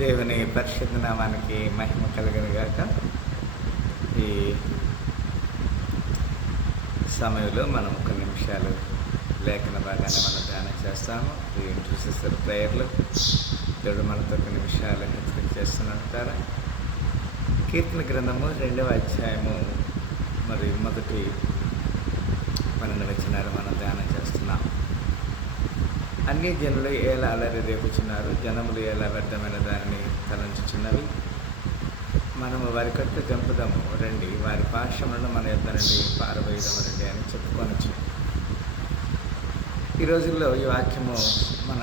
దేవుని పరిశుద్ధ నామానికి మహిమ కలుగును గాక. ఈ సమయంలో మనం కొన్ని నిమిషాలు లేఖన భాగాన్ని మనం ధ్యానం చేస్తాము. ఈ ఇంటర్సెసర్ ప్రేయర్లు దేవుడు మనతో కొన్ని విషయాలు హెచ్చరిక చేస్తున్నట్టారా. కీర్తన గ్రంథము 2వ అధ్యాయము మరి మొదటి 12 వచనాలు మనం ధ్యానం చేస్తున్నాం. అన్ని జనులు ఎలా అలరి రేపుచున్నారు, జనములు ఎలా వ్యర్థమైన దానిని తలంచుచున్నవి. మనము వారి కట్టు చంపుదాము రండి, వారి పాశములను మన యొద్ద నుండి పారవేయదము రండి అని చెప్పుకొనొచ్చు. ఈ రోజుల్లో ఈ వాక్యము మన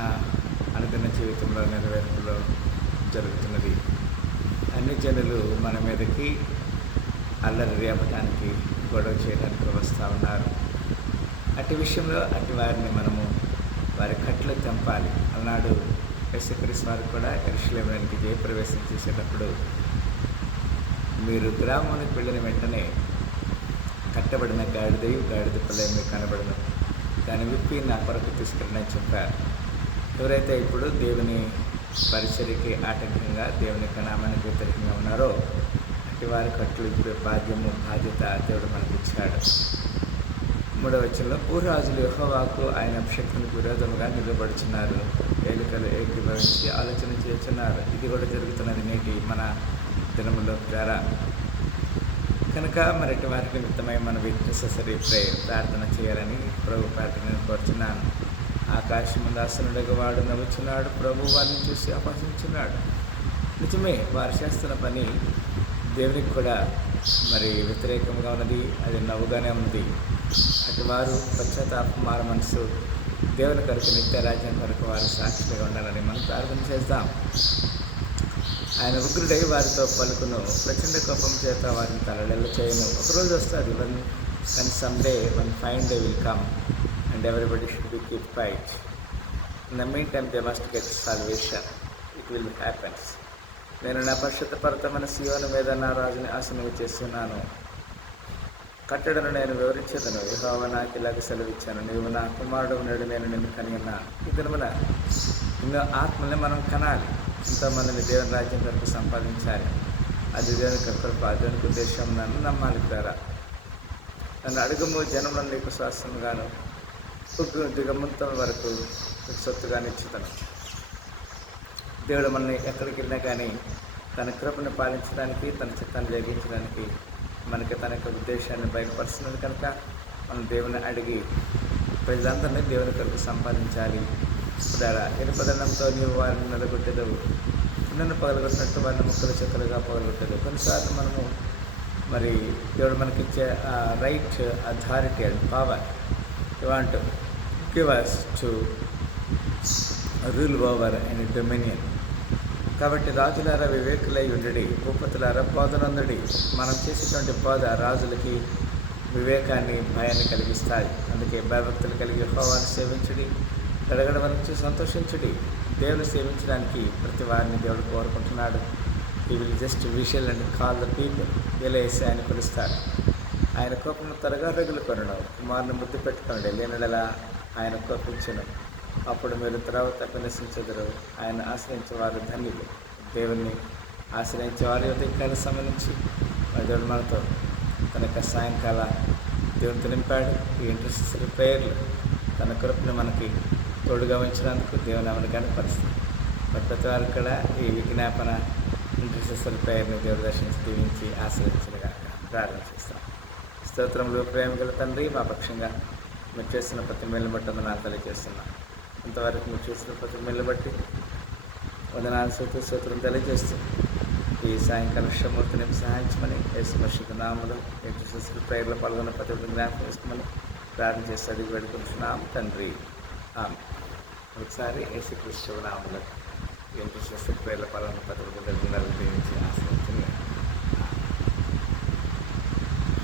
అనుదిన జీవితంలో నెరవేర్పులో జరుగుతున్నది. అన్ని జనులు మన మీదకి అల్లరి రేపడానికి, గొడవ చేయడానికి వస్తూ ఉన్నారు. అట్టి విషయంలో అట్టి వారిని మనము వారి కట్లు తెంపాలి. అన్నాడు యేసుక్రీస్తు వారు కూడా యెరూషలేములోనికి జయప్రవేశం చేసేటప్పుడు, మీరు గ్రామానికి వెళ్ళిన వెంటనే కట్టబడిన గాడిద పిల్ల మీకు కనబడను, దాన్ని విప్పి నా కొరకు తీసుకెళ్ళని చెప్పారు. ఎవరైతే ఇప్పుడు దేవుని పరిచర్యకి ఆటంకంగా, దేవుని నామానికి వ్యతిరేకంగా ఉన్నారో అట్టి వారి కట్లు ఇప్పుడు బాధ్యత దేవుడు మనకి ఇచ్చాడు. 3వ వచనంలో, భూరాజులు యెహోవాకు ఆయన అభిషేక్తునికి విరోధముగా నిలబడుచున్నారు, ఏలికలు ఏకీభవించి ఆలోచన చేస్తున్నారు. ఇది కూడా జరుగుతున్నది నేటి మన దినములో ద్వారా. కనుక మరటి వారికి నిమిత్తమై మన ఇంటర్సెసరీ ప్రేయర్ ప్రార్థన చేయాలని ప్రభు ప్రార్థన కోరుచున్నాను. ఆకాశము దాసునుడిగా వాడు నవ్వుచున్నాడు, ప్రభు వారిని చూసి అపహసించున్నాడు. నిజమే, వారు చేస్తున్న పని దేవునికి కూడా మరి వ్యతిరేకంగా ఉన్నది, అది నవ్వుగానే ఉన్నది. అటు వారు పశ్చాత్తాప మనసు దేవుని కొరకు, నిత్య రాజ్యం కొరకు వారు సాక్షిగా ఉండాలని మనం ప్రార్థన చేద్దాం. ఆయన ఉగ్రుడై వారితో పలుకును, ప్రచండ కోపం చేత వారిని తలడెల్ల చేయను. ఒకరోజు వస్తుంది, కానీ someday one fine day will come and everybody should be keep quiet. In the meantime they must get salvation. It will happens. నేను నా పరిశుద్ధ పర్వతమైన సీయోను మీద నా రాజుని ఆసనం చేస్తున్నాను, కట్టడను నేను వివరించేదను. యెహోవా నాకు ఇలాగ సెలవిచ్చాను, నీవు నా కుమారుడు నేడు నేను నిన్ను కనియున్నాను. ఈ దినమున ఎన్నో ఆత్మల్ని మనం కనాలి, ఎంతోమందిని దేవుని రాజ్యం కొరకు సంపాదించాలి. అది దేవునికి కొరకు, దేవునికి ఉద్దేశం నన్ను నమ్మాలి ద్వారా. నన్ను అడుగుము, జనములను నీకు శాస్త్రంగాను దిగమంతం వరకు సొత్తుగా నిశ్చితను. దేవుడు మనల్ని ఎక్కడికి వెళ్ళినా కానీ తన కృపను పాలించడానికి, తన చిత్తాన్ని జరిగించడానికి, మనకి తన యొక్క ఉద్దేశాన్ని బయటపరుస్తున్నది. కనుక మనం దేవుని అడిగి ప్రజలందరినీ దేవుని కొరకు సంపాదించాలి. ద్వారా ఇనుపదండంతో నీవు వారిని నిలగొట్టేదవు, నన్ను పగలగొట్టినట్టు వారిని ముక్కలు చెక్కలుగా పగలగొట్టేది. కొన్నిసార్లు మనము మరి దేవుడు మనకిచ్చే right, authority and power want give us to rule over and dominion. కాబట్టి రాజులారా వివేకులై ఉండుడి, భూపతులారా బోధనందుడి. మనం చేసేటువంటి బోధ రాజులకి వివేకాన్ని, భయాన్ని కలిగిస్తాయి. అందుకే భయభక్తులు కలిగి యెహోవాను సేవించుడి, గడగడ వరకు సంతోషించుడి. దేవుని సేవించడానికి ప్రతి వారిని దేవుడు కోరుకుంటున్నాడు. He will just whistle and call the people. వేలేసి ఆయన పిలుస్తాడు. ఆయన కోపము త్వరగా రగులుకొనడం, కుమారుని ముద్దు పెట్టుకోండి, లేనిడలా ఆయన కోపించను. అప్పుడు మీరు తర్వాత వినసించెదరు. ఆయన ఆశ్రయించే వారు ధన్యులు. దేవుణ్ణి ఆశ్రయించే వారి ఉదయకాల సమయం నుంచి దేవుడు మనతో తన యొక్క సాయంకాల దేవునితో నింపాడు. ఈ ఇంటర్సెసరీ ప్రేయర్లు తన కృపను మనకి తోడుగా ఉంచినందుకు దేవుని ఆమెను కనపరుస్తుంది. మరి ప్రతి వారు కూడా ఈ విజ్ఞాపన ఇంటర్సెసరీ ప్రేయర్ని దేవుడు దర్శించి దీవించి ఆశ్రయించగా ప్రార్థన చేస్తాం. స్తోత్రములు, ప్రేమ గల తండ్రి, మా పక్షంగా మీరు చేస్తున్న ప్రతి మేలు బట్టి వందనాలు తెలియజేస్తున్నాం. ఇంతవరకు మీరు చేసిన ప్రతి మేలు బట్టి వందనాలు, స్తోత్రం తెలియజేస్తూ ఈ సాయంకాల శ్రమూర్తిని సహాయించమని యేసు పరిశుద్ధ నామములో ఇంటర్సెసరీ ప్రేయర్లో పాల్గొన్న ప్రతి ఒక్కరిని జ్ఞాపకం చేసుకోమని ప్రార్థన చేసి అడిగి వేడుకుంటున్నాం తండ్రి, ఆమేన్. ఒకసారి యేసుక్రీస్తు నామములో ఇంటర్సెసరీ ప్రేయర్లో పాల్గొన్న ప్రతి ఒక్కరిని దీవించి ఆశీర్వదించండి.